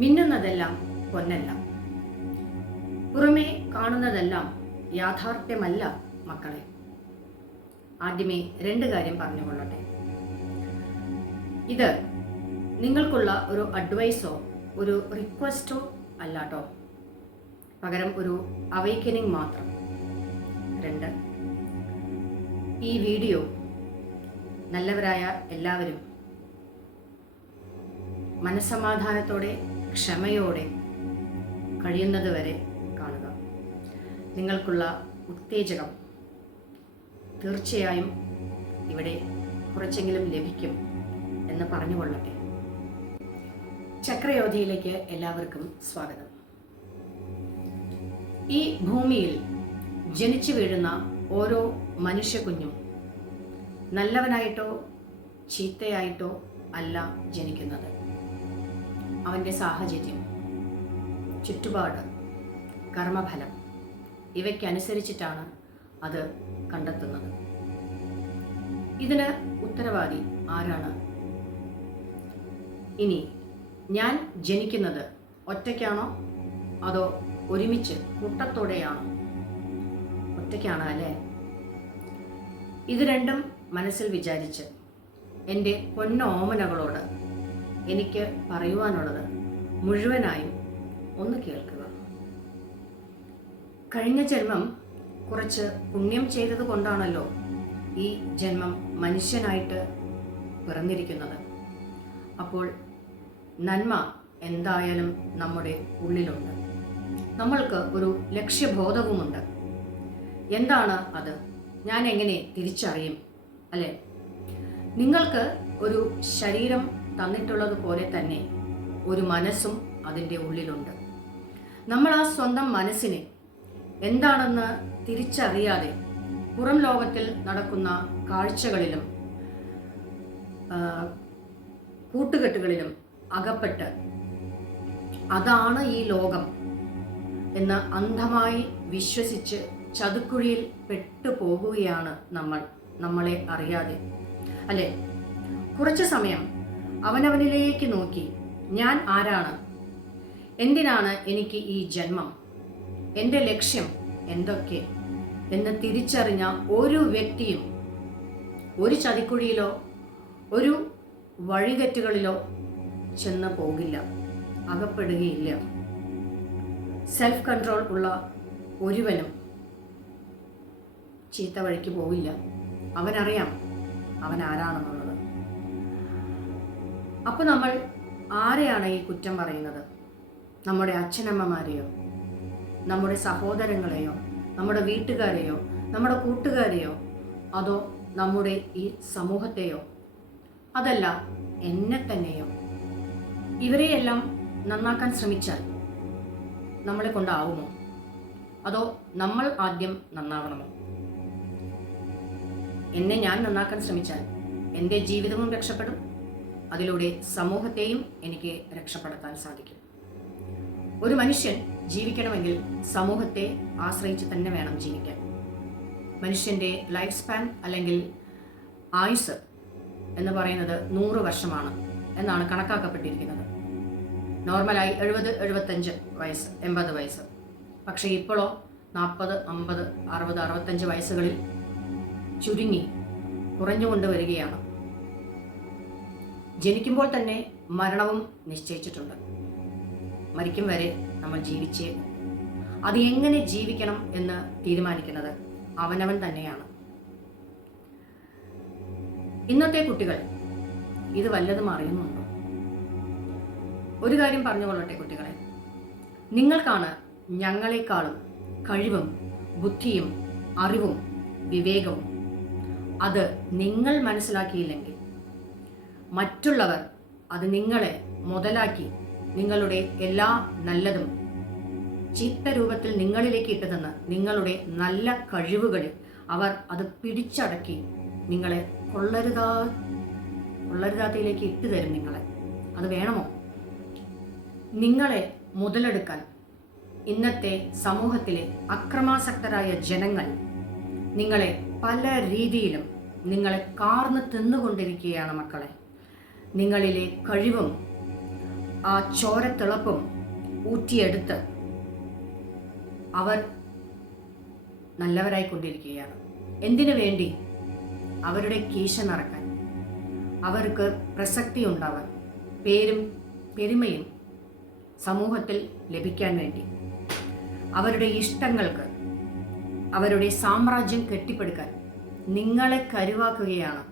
മിന്നുന്നതെല്ലാം പൊന്നല്ല. പുറമേ കാണുന്നതെല്ലാം യാഥാർത്ഥ്യമല്ല മക്കളെ. ആദ്യമേ രണ്ട് കാര്യം പറഞ്ഞുകൊള്ളട്ടെ. ഇത് നിങ്ങൾക്കുള്ള ഒരു അഡ്വൈസോ ഒരു റിക്വസ്റ്റോ അല്ലാട്ടോ. പകരം ഒരു അവൈക്കനിങ് മാത്രം. രണ്ട് ഈ വീഡിയോ നല്ലവരായ എല്ലാവരും മനസ്സമാധാനത്തോടെ ക്ഷമയോടെ കഴിയുന്നത് വരെ കാണുക. നിങ്ങൾക്കുള്ള ഉത്തേജകം തീർച്ചയായും ഇവിടെ കുറച്ചെങ്കിലും ലഭിക്കും എന്ന് പറഞ്ഞുകൊള്ളട്ടെ. ചക്രയോധിയിലേക്ക് എല്ലാവർക്കും സ്വാഗതം. ഈ ഭൂമിയിൽ ജനിച്ചു വീഴുന്ന ഓരോ മനുഷ്യക്കുഞ്ഞും നല്ലവനായിട്ടോ ചീത്തയായിട്ടോ അല്ല ജനിക്കുന്നത്. അവന്റെ സാഹചര്യം. ചുറ്റുപാട് കർമ്മഫലം ഇവയ്ക്കനുസരിച്ചിട്ടാണ് അത് കണ്ടെത്തുന്നത്. ഇതിന് ഉത്തരവാദി ആരാണ്? ഇനി ഞാൻ ജനിക്കുന്നത് ഒറ്റയ്ക്കാണോ? അതോ ഒരുമിച്ച് കൂട്ടത്തോടെയാണോ? ഒറ്റയ്ക്കാണ് അല്ലേ? ഇത് രണ്ടും മനസ്സിൽ വിചാരിച്ച് എന്റെ പൊന്നോമനകളോട് എനിക്ക് പറയുവാനുള്ളത് മുഴുവനായും ഒന്ന് കേൾക്കുക. കഴിഞ്ഞ ജന്മം കുറച്ച് പുണ്യം ചെയ്തത് കൊണ്ടാണല്ലോ ഈ ജന്മം മനുഷ്യനായിട്ട് പിറന്നിരിക്കുന്നത്. അപ്പോൾ നന്മ എന്തായാലും നമ്മുടെ ഉള്ളിലുണ്ട്. നമ്മൾക്ക് ഒരു ലക്ഷ്യബോധവുമുണ്ട്. എന്താണ് അത്? ഞാൻ എങ്ങനെ തിരിച്ചറിയും? അല്ലേ? നിങ്ങൾക്ക് ഒരു ശരീരം തന്നിട്ടുള്ളത് പോലെ തന്നെ ഒരു മനസ്സും അതിന്റെ ഉള്ളിലുണ്ട്. നമ്മൾ ആ സ്വന്തം മനസ്സിനെ എന്താണെന്ന് തിരിച്ചറിയാതെ പുറം ലോകത്തിൽ നടക്കുന്ന കാഴ്ചകളിലും കൂട്ടുകെട്ടുകളിലും അകപ്പെട്ട് അതാണ് ഈ ലോകം എന്ന് അന്ധമായി വിശ്വസിച്ച് ചതുക്കുഴിയിൽ പെട്ടുപോകുകയാണ് നമ്മൾ നമ്മളെ അറിയാതെ. അല്ലെ? കുറച്ച് സമയം അവനവനിലേക്ക് നോക്കി ഞാൻ ആരാണ്? എന്തിനാണ് എനിക്ക് ഈ ജന്മം? എന്റെ ലക്ഷ്യം എന്തൊക്കെ? എന്ന് തിരിച്ചറിഞ്ഞ ഒരു വ്യക്തിയും ഒരു ചതിക്കുഴിയിലോ ഒരു വഴിതെറ്റുകളിലോ ചെന്ന് പോകില്ല അകപ്പെടുകയില്ല. സെൽഫ് കൺട്രോൾ ഉള്ള ഒരുവനും ചീത്ത വഴിക്ക് പോവില്ല അവനറിയാം അവൻ ആരാണെന്നുള്ളത് അപ്പോൾ നമ്മൾ ആരെയാണ് ഈ കുറ്റം പറയുന്നത്? നമ്മുടെ അച്ഛനമ്മമാരെയോ? നമ്മുടെ സഹോദരങ്ങളെയോ? നമ്മുടെ വീട്ടുകാരെയോ? നമ്മുടെ കൂട്ടുകാരെയോ? അതോ നമ്മുടെ ഈ സമൂഹത്തെയോ? അതല്ല എന്നെ തന്നെയോ? ഇവരെയെല്ലാം നന്നാക്കാൻ ശ്രമിച്ചാൽ നമ്മളെ കൊണ്ടാവുമോ? അതോ നമ്മൾ ആദ്യം നന്നാവണമോ? എന്നെ ഞാൻ നന്നാക്കാൻ ശ്രമിച്ചാൽ എന്റെ ജീവിതവും രക്ഷപ്പെടും? അതിലൂടെ സമൂഹത്തെയും എനിക്ക് രക്ഷപ്പെടുത്താൻ സാധിക്കും. ഒരു മനുഷ്യൻ ജീവിക്കണമെങ്കിൽ സമൂഹത്തെ ആശ്രയിച്ച് തന്നെ വേണം ജീവിക്കാൻ. മനുഷ്യന്റെ ലൈഫ് സ്പാൻ അല്ലെങ്കിൽ ആയുസ് എന്ന് പറയുന്നത് നൂറ് വർഷമാണ് എന്നാണ് കണക്കാക്കപ്പെട്ടിരിക്കുന്നത്. നോർമലായി എഴുപത് എഴുപത്തഞ്ച് വയസ്സ് എൺപത് വയസ്സ്. പക്ഷേ ഇപ്പോഴോ നാൽപ്പത് അമ്പത് അറുപത് അറുപത്തഞ്ച് വയസ്സുകളിൽ ചുരുങ്ങി കുറഞ്ഞുകൊണ്ട് വരികയാണ് ജനിക്കുമ്പോൾ തന്നെ മരണവും നിശ്ചയിച്ചിട്ടുണ്ട്. മരിക്കും വരെ നമ്മൾ ജീവിച്ചേ അത് എങ്ങനെ ജീവിക്കണം എന്ന് തീരുമാനിക്കുന്നത് അവനവൻ തന്നെയാണ്. ഇന്നത്തെ കുട്ടികൾ ഇത് വല്ലതും അറിയുന്നുണ്ടോ? ഒരു കാര്യം പറഞ്ഞുകൊള്ളട്ടെ കുട്ടികളെ. നിങ്ങൾക്കാണ് ഞങ്ങളെക്കാളും കഴിവും ബുദ്ധിയും അറിവും വിവേകവും. അത് നിങ്ങൾ മനസ്സിലാക്കിയില്ലെങ്കിൽ മറ്റുള്ളവർ അത് നിങ്ങളെ മുതലാക്കി നിങ്ങളുടെ എല്ലാ നല്ലതും ചീത്ത രൂപത്തിൽ നിങ്ങളിലേക്ക് ഇട്ടുതന്ന് നിങ്ങളുടെ നല്ല കഴിവുകളിൽ അവർ അത് പിടിച്ചടക്കി നിങ്ങളെ കൊള്ളരുതാ കൊള്ളരുതാത്തയിലേക്ക് ഇട്ടു തരും നിങ്ങളെ. അത് വേണമോ? നിങ്ങളെ മുതലെടുക്കാൻ ഇന്നത്തെ സമൂഹത്തിലെ അക്രമാസക്തരായ ജനങ്ങൾ നിങ്ങളെ പല രീതിയിലും നിങ്ങളെ കാർന്ന് തിന്നുകൊണ്ടിരിക്കുകയാണ് മക്കളെ. നിങ്ങളിലെ കഴിവും ആ ചോരത്തിളപ്പും ഊറ്റിയെടുത്ത് അവർ നല്ലവരായിക്കൊണ്ടിരിക്കുകയാണ്. എന്തിനു വേണ്ടി? അവരുടെ കീശ നിറക്കാൻ. അവർക്ക് പ്രസക്തി ഉണ്ടാവാൻ പേരും പെരുമയും സമൂഹത്തിൽ ലഭിക്കാൻ വേണ്ടി. അവരുടെ ഇഷ്ടങ്ങൾക്ക് അവരുടെ സാമ്രാജ്യം കെട്ടിപ്പടുക്കാൻ നിങ്ങളെ കരുവാക്കുകയാണ്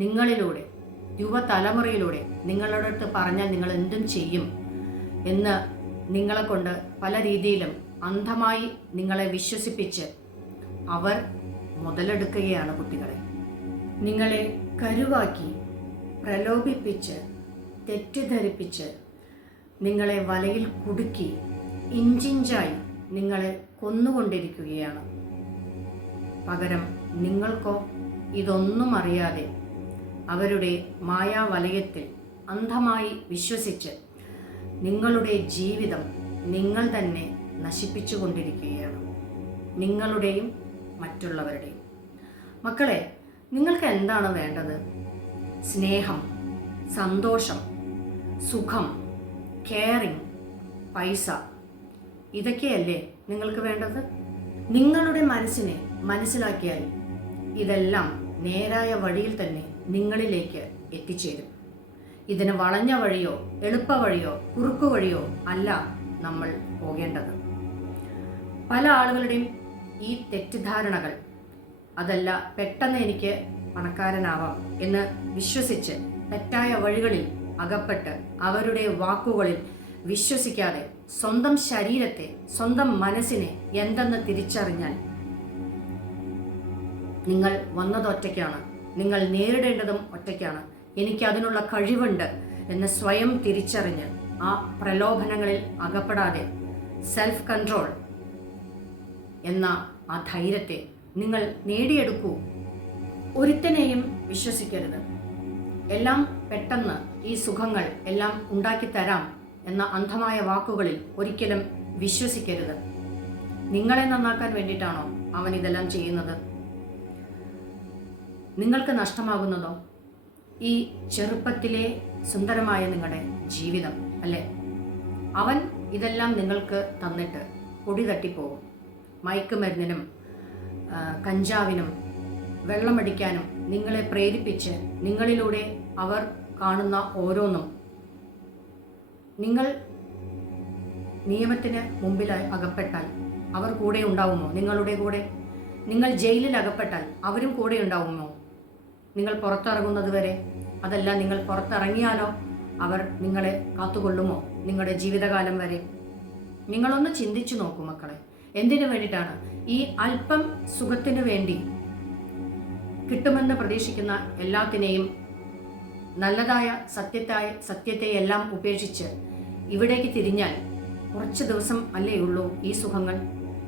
നിങ്ങളിലൂടെ. യുവതലമുറയിലൂടെ നിങ്ങളുടെ അടുത്ത് പറഞ്ഞാൽ നിങ്ങൾ എന്തും ചെയ്യും എന്ന് നിങ്ങളെ കൊണ്ട് പല രീതിയിലും അന്ധമായി നിങ്ങളെ വിശ്വസിപ്പിച്ച് അവർ മുതലെടുക്കുകയാണ് കുട്ടികളെ. നിങ്ങളെ കരുവാക്കി പ്രലോഭിപ്പിച്ച് തെറ്റിദ്ധരിപ്പിച്ച് നിങ്ങളെ വലയിൽ കുടുക്കി ഇഞ്ചിഞ്ചായി നിങ്ങളെ കൊന്നുകൊണ്ടിരിക്കുകയാണ്. പകരം നിങ്ങൾക്കോ ഇതൊന്നും അറിയാതെ അവരുടെ മായാവലയത്തിൽ അന്ധമായി വിശ്വസിച്ച് നിങ്ങളുടെ ജീവിതം നിങ്ങൾ തന്നെ നശിപ്പിച്ചുകൊണ്ടിരിക്കുകയാണ്. നിങ്ങളുടെയും മറ്റുള്ളവരുടെയും. മക്കളെ നിങ്ങൾക്ക് എന്താണ് വേണ്ടത്? സ്നേഹം സന്തോഷം സുഖം കെയറിങ് പൈസ ഇതൊക്കെയല്ലേ നിങ്ങൾക്ക് വേണ്ടത്? നിങ്ങളുടെ മനസ്സിനെ മനസ്സിലാക്കിയാൽ ഇതെല്ലാം നേരായ വഴിയിൽ തന്നെ നിങ്ങളിലേക്ക് എത്തിച്ചേരും. ഇതിന് വളഞ്ഞ വഴിയോ എളുപ്പ വഴിയോ കുറുക്കു വഴിയോ അല്ല നമ്മൾ പോകേണ്ടത്. പല ആളുകളുടെയും ഈ തെറ്റിദ്ധാരണകൾ അതല്ല പെട്ടെന്ന് എനിക്ക് പണക്കാരനാവാം എന്ന് വിശ്വസിച്ച് തെറ്റായ വഴികളിൽ അകപ്പെട്ട് അവരുടെ വാക്കുകളിൽ വിശ്വസിക്കാതെ സ്വന്തം ശരീരത്തെ സ്വന്തം മനസ്സിനെ എന്തെന്ന് തിരിച്ചറിഞ്ഞാൽ നിങ്ങൾ വന്നത് ഒറ്റയ്ക്കാണ്. നിങ്ങൾ നേരിടേണ്ടതും ഒറ്റയ്ക്കാണ്. എനിക്ക് അതിനുള്ള കഴിവുണ്ട് എന്ന് സ്വയം തിരിച്ചറിഞ്ഞ് ആ പ്രലോഭനങ്ങളിൽ അകപ്പെടാതെ സെൽഫ് കൺട്രോൾ എന്ന ആ ധൈര്യത്തെ നിങ്ങൾ നേടിയെടുക്കൂ. ഒരുത്തനെയും വിശ്വസിക്കരുത്. എല്ലാം പെട്ടെന്ന് ഈ സുഖങ്ങൾ എല്ലാം ഉണ്ടാക്കി തരാം എന്ന അന്ധമായ വാക്കുകളിൽ ഒരിക്കലും വിശ്വസിക്കരുത്. നിങ്ങളെ നന്നാക്കാൻ വേണ്ടിയിട്ടാണോ അവൻ ഇതെല്ലാം ചെയ്യുന്നത്? നിങ്ങൾക്ക് നഷ്ടമാകുന്നതോ? ഈ ചെറുപ്പത്തിലെ സുന്ദരമായ നിങ്ങളുടെ ജീവിതം അല്ലേ? അവൻ ഇതെല്ലാം നിങ്ങൾക്ക് തന്നിട്ട് പൊടി തട്ടിപ്പോകും. മയക്കുമരുന്നിനും കഞ്ചാവിനും വെള്ളമടിക്കാനും നിങ്ങളെ പ്രേരിപ്പിച്ച് നിങ്ങളിലൂടെ അവർ കാണുന്ന ഓരോന്നും നിങ്ങൾ നിയമത്തിന് മുമ്പിൽ അകപ്പെട്ടാൽ അവർ കൂടെ ഉണ്ടാവുമോ? നിങ്ങളുടെ കൂടെ നിങ്ങൾ ജയിലിൽ അകപ്പെട്ടാൽ അവരും കൂടെ ഉണ്ടാവുമോ? നിങ്ങൾ പുറത്തിറങ്ങുന്നത് വരെ. അതല്ല നിങ്ങൾ പുറത്തിറങ്ങിയാലോ അവർ നിങ്ങളെ കാത്തുകൊള്ളുമോ? നിങ്ങളുടെ ജീവിതകാലം വരെ. നിങ്ങളൊന്ന് ചിന്തിച്ചു നോക്കൂ മക്കളെ. എന്തിനു വേണ്ടിയിട്ടാണ്? ഈ അല്പം സുഖത്തിനു വേണ്ടി കിട്ടുമെന്ന് പ്രതീക്ഷിക്കുന്ന എല്ലാത്തിനെയും നല്ലതായ സത്യത്തായ സത്യത്തെയെല്ലാം ഉപേക്ഷിച്ച് ഇവിടേക്ക് തിരിഞ്ഞാൽ കുറച്ച് ദിവസം അല്ലേ ഉള്ളൂ ഈ സുഖങ്ങൾ.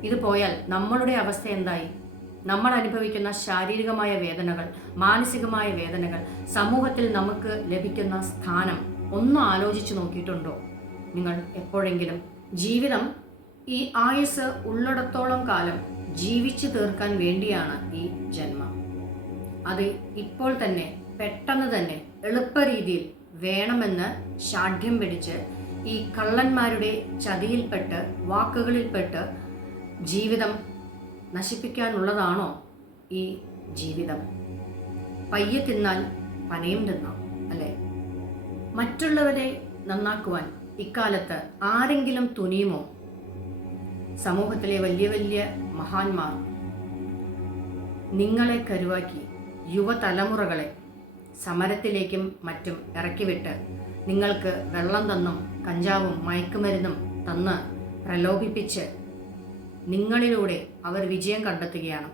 ഇത് പോയാൽ നമ്മളുടെ അവസ്ഥ എന്തായി? നമ്മൾ അനുഭവിക്കുന്ന ശാരീരികമായ വേദനകൾ മാനസികമായ വേദനകൾ സമൂഹത്തിൽ നമുക്ക് ലഭിക്കുന്ന സ്ഥാനം ഒന്ന് ആലോചിച്ച് നോക്കിയിട്ടുണ്ടോ? നിങ്ങൾ എപ്പോഴെങ്കിലും ജീവിതം ഈ ആയുസ് ഉള്ളിടത്തോളം കാലം ജീവിച്ചു തീർക്കാൻ വേണ്ടിയാണ് ഈ ജന്മം. അത് ഇപ്പോൾ തന്നെ പെട്ടെന്ന് തന്നെ എളുപ്പ രീതിയിൽ വേണമെന്ന് ഷാഠ്യം പിടിച്ച് ഈ കള്ളന്മാരുടെ ചതിയിൽപ്പെട്ട് വാക്കുകളിൽപ്പെട്ട് ജീവിതം നശിപ്പിക്കാനുള്ളതാണോ ഈ ജീവിതം? പയ്യെ തിന്നാൽ പനയും തിന്നാം അല്ലേ? മറ്റുള്ളവരെ നന്നാക്കുവാൻ ഇക്കാലത്ത് ആരെങ്കിലും തുനിയുമോ? സമൂഹത്തിലെ വലിയ വലിയ മഹാന്മാർ നിങ്ങളെ കരുവാക്കി യുവതലമുറകളെ സമരത്തിലേക്കും മറ്റും ഇറക്കിവിട്ട് നിങ്ങൾക്ക് വെള്ളം തന്നും കഞ്ചാവും മയക്കുമരുന്നും തന്ന് പ്രലോഭിപ്പിച്ച് നിങ്ങളിലൂടെ അവർ വിജയം കണ്ടെത്തുകയാണ്.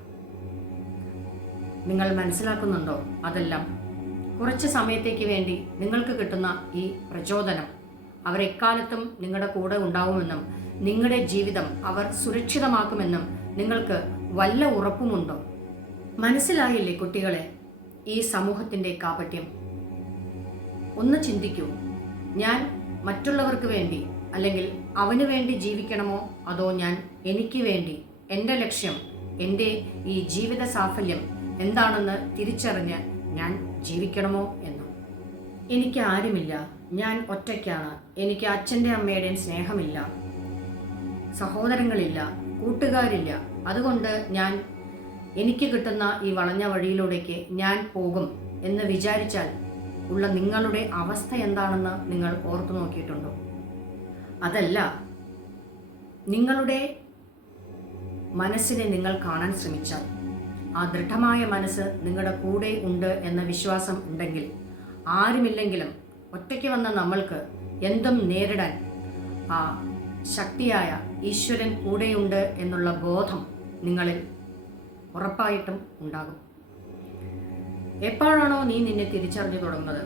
നിങ്ങൾ മനസ്സിലാക്കുന്നുണ്ടോ? അതെല്ലാം കുറച്ച് സമയത്തേക്ക് വേണ്ടി നിങ്ങൾക്ക് കിട്ടുന്ന ഈ പ്രചോദനം. അവരെക്കാലത്തും നിങ്ങളുടെ കൂടെ ഉണ്ടാവുമെന്നും നിങ്ങളുടെ ജീവിതം അവർ സുരക്ഷിതമാക്കുമെന്നും നിങ്ങൾക്ക് വല്ല ഉറപ്പുമുണ്ടോ? മനസ്സിലായില്ലേ കുട്ടികളെ ഈ സമൂഹത്തിന്റെ കാപട്യം? ഒന്ന് ചിന്തിക്കൂ. ഞാൻ മറ്റുള്ളവർക്ക് വേണ്ടി അല്ലെങ്കിൽ അവന് വേണ്ടി ജീവിക്കണമോ? അതോ ഞാൻ എനിക്ക് വേണ്ടി? എന്റെ ലക്ഷ്യം എന്റെ ഈ ജീവിത സാഫല്യം എന്താണെന്ന് തിരിച്ചറിഞ്ഞ് ഞാൻ ജീവിക്കണമോ എന്ന്. എനിക്ക് ആരുമില്ല. ഞാൻ ഒറ്റയ്ക്കാണ്. എനിക്ക് അച്ഛന്റെ അമ്മയുടെയും സ്നേഹമില്ല. സഹോദരങ്ങളില്ല. കൂട്ടുകാരില്ല. അതുകൊണ്ട് ഞാൻ എനിക്ക് കിട്ടുന്ന ഈ വളഞ്ഞ വഴിയിലൂടേക്ക് ഞാൻ പോകും എന്ന് വിചാരിച്ചാൽ ഉള്ള നിങ്ങളുടെ അവസ്ഥ എന്താണെന്ന് നിങ്ങൾ ഓർത്തു നോക്കിയിട്ടുണ്ടോ? അതല്ല നിങ്ങളുടെ മനസ്സിനെ നിങ്ങൾ കാണാൻ ശ്രമിച്ചാൽ ആ ദൃഢമായ മനസ്സ് നിങ്ങളുടെ കൂടെ ഉണ്ട് എന്ന വിശ്വാസം ഉണ്ടെങ്കിൽ ആരുമില്ലെങ്കിലും ഒറ്റയ്ക്ക് വന്ന നമ്മൾക്ക് എന്തും നേരിടാൻ ആ ശക്തിയായ ഈശ്വരൻ കൂടെയുണ്ട് എന്നുള്ള ബോധം നിങ്ങളിൽ ഉറപ്പായിട്ടും ഉണ്ടാകും. എപ്പോഴാണോ നീ നിന്നെ തിരിച്ചറിഞ്ഞു തുടങ്ങുന്നത്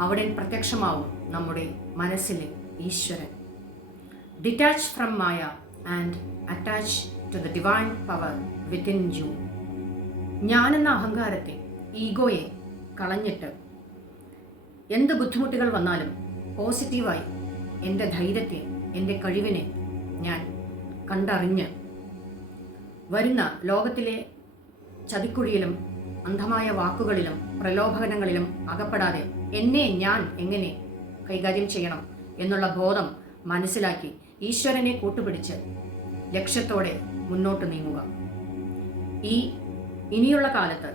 അവിടെ പ്രത്യക്ഷമാവും നമ്മുടെ മനസ്സിലെ ഈശ്വരൻ. Detach from maya and attach to the divine power within you ഞാനെന്ന അഹങ്കാരത്തെ ഈഗോയെ കളഞ്ഞിട്ട് എന്ത് ബുദ്ധിമുട്ടുകൾ വന്നാലും പോസിറ്റീവായി എന്റെ ധൈര്യത്തെ എന്റെ കഴിവിനെ ഞാൻ കണ്ടറിഞ്ഞ് വരുന്ന ലോകത്തിലെ ചതിക്കുഴിയിലും അന്ധമായ വാക്കുകളിലും പ്രലോഭനങ്ങളിലും അകപ്പെടാതെ എന്നെ ഞാൻ എങ്ങനെ കൈകാര്യം ചെയ്യണം എന്നുള്ള ബോധം മനസ്സിലാക്കി ഈശ്വരനെ കൂട്ടുപിടിച്ച് ലക്ഷ്യത്തോടെ മുന്നോട്ട് നീങ്ങുക. ഈ ഇനിയുള്ള കാലത്ത്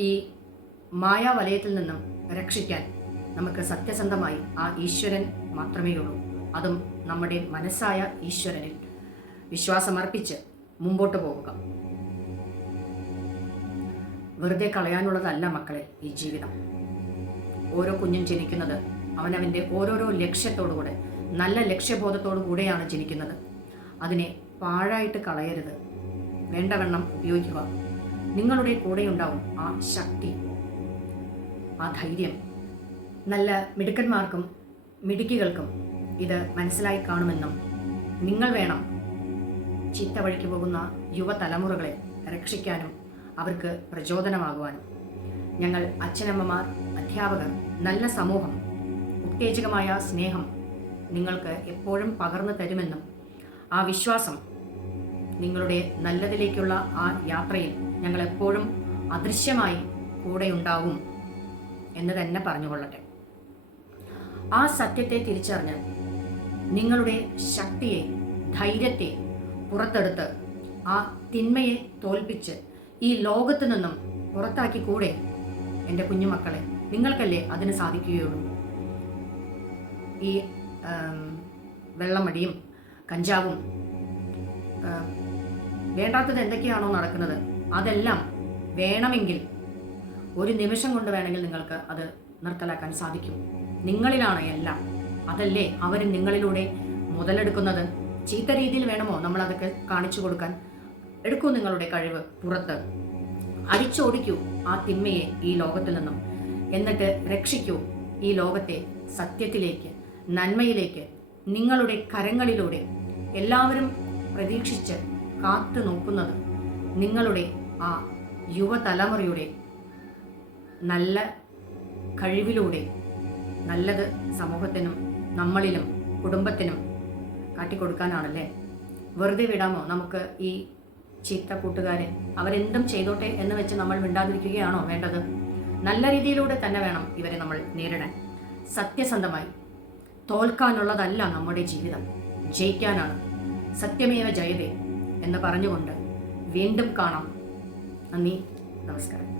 ഈ മായാവലയത്തിൽ നിന്നും രക്ഷിക്കാൻ നമുക്ക് സത്യസന്ധമായി ആ ഈശ്വരൻ മാത്രമേ ഉള്ളൂ. അതും നമ്മുടെ മനസ്സായ ഈശ്വരനിൽ വിശ്വാസമർപ്പിച്ച് മുമ്പോട്ട് പോവുക. വെറുതെ കളയാനുള്ളതല്ല മക്കളെ ഈ ജീവിതം. ഓരോ കുഞ്ഞും ജനിക്കുന്നത് അവനവന്റെ ഓരോരോ ലക്ഷ്യത്തോടുകൂടെ നല്ല ലക്ഷ്യബോധത്തോടു കൂടെയാണ് ജനിക്കുന്നത്. അതിനെ പാഴായിട്ട് കളയരുത്. വേണ്ടവണ്ണം ഉപയോഗിക്കുക. നിങ്ങളുടെ കൂടെയുണ്ടാവും ആ ശക്തി ആ ധൈര്യം. നല്ല മിടുക്കന്മാർക്കും മിടുക്കികൾക്കും ഇത് മനസ്സിലായി കാണുമെന്നും നിങ്ങൾ വേണം ചീത്ത വഴിക്ക് പോകുന്ന യുവതലമുറകളെ രക്ഷിക്കാനും അവർക്ക് പ്രചോദനമാകുവാനും. ഞങ്ങൾ അച്ഛനമ്മമാർ അധ്യാപകർ നല്ല സമൂഹം ഉത്തേജകമായ സ്നേഹം നിങ്ങൾക്ക് എപ്പോഴും പകർന്നു തരുമെന്നും ആ വിശ്വാസം നിങ്ങളുടെ നല്ലതിലേക്കുള്ള ആ യാത്രയിൽ ഞങ്ങൾ എപ്പോഴും അദൃശ്യമായി കൂടെയുണ്ടാവും എന്ന് തന്നെ പറഞ്ഞുകൊള്ളട്ടെ. ആ സത്യത്തെ തിരിച്ചറിഞ്ഞ് നിങ്ങളുടെ ശക്തിയെ ധൈര്യത്തെ പുറത്തെടുത്ത് ആ തിന്മയെ തോൽപ്പിച്ച് ഈ ലോകത്തു നിന്നും പുറത്താക്കി കൂടെ എന്റെ കുഞ്ഞുമക്കളെ. നിങ്ങൾക്കല്ലേ അതിന് സാധിക്കുകയുള്ളൂ? ഈ വെള്ളമടിയും കഞ്ചാവും വേണ്ടാത്തത് എന്തൊക്കെയാണോ നടക്കുന്നത് അതെല്ലാം വേണമെങ്കിൽ ഒരു നിമിഷം കൊണ്ട് വേണമെങ്കിൽ നിങ്ങൾക്ക് അത് നിർത്തലാക്കാൻ സാധിക്കും. നിങ്ങളിലാണ് എല്ലാം. അതല്ലേ അവർ നിങ്ങളിലൂടെ മുതലെടുക്കുന്നത്? ചീത്ത രീതിയിൽ വേണമോ നമ്മൾ അതൊക്കെ കാണിച്ചു കൊടുക്കാൻ? എടുക്കൂ നിങ്ങളുടെ കഴിവ് പുറത്ത്. അടിച്ചോടിക്കൂ ആ തിന്മയെ ഈ ലോകത്തിൽ നിന്നും. എന്നിട്ട് രക്ഷിക്കൂ ഈ ലോകത്തെ സത്യത്തിലേക്ക്. നന്മയിലേക്ക് നിങ്ങളുടെ കരങ്ങളിലൂടെ എല്ലാവരും പ്രതീക്ഷിച്ച് കാത്തു നോക്കുന്നത് നിങ്ങളുടെ ആ യുവതലമുറയുടെ നല്ല കഴിവിലൂടെ നല്ലത് സമൂഹത്തിനും നമ്മളിലും കുടുംബത്തിനും കാട്ടിക്കൊടുക്കാനാണല്ലേ? വെറുതെ വിടാമോ നമുക്ക് ഈ ചീത്ത കൂട്ടുകാരെ? അവരെന്തും ചെയ്തോട്ടെ എന്ന് വെച്ച് നമ്മൾ മിണ്ടാതിരിക്കുകയാണോ വേണ്ടത്? നല്ല രീതിയിലൂടെ തന്നെ വേണം ഇവരെ നമ്മൾ നേരിടാൻ. സത്യസന്ധമായി തോൽക്കാനുള്ളതല്ല നമ്മുടെ ജീവിതം. ജയിക്കാനാണ്. സത്യമേവ ജയതേ എന്ന് പറഞ്ഞുകൊണ്ട് വീണ്ടും കാണാം. നന്ദി. നമസ്കാരം.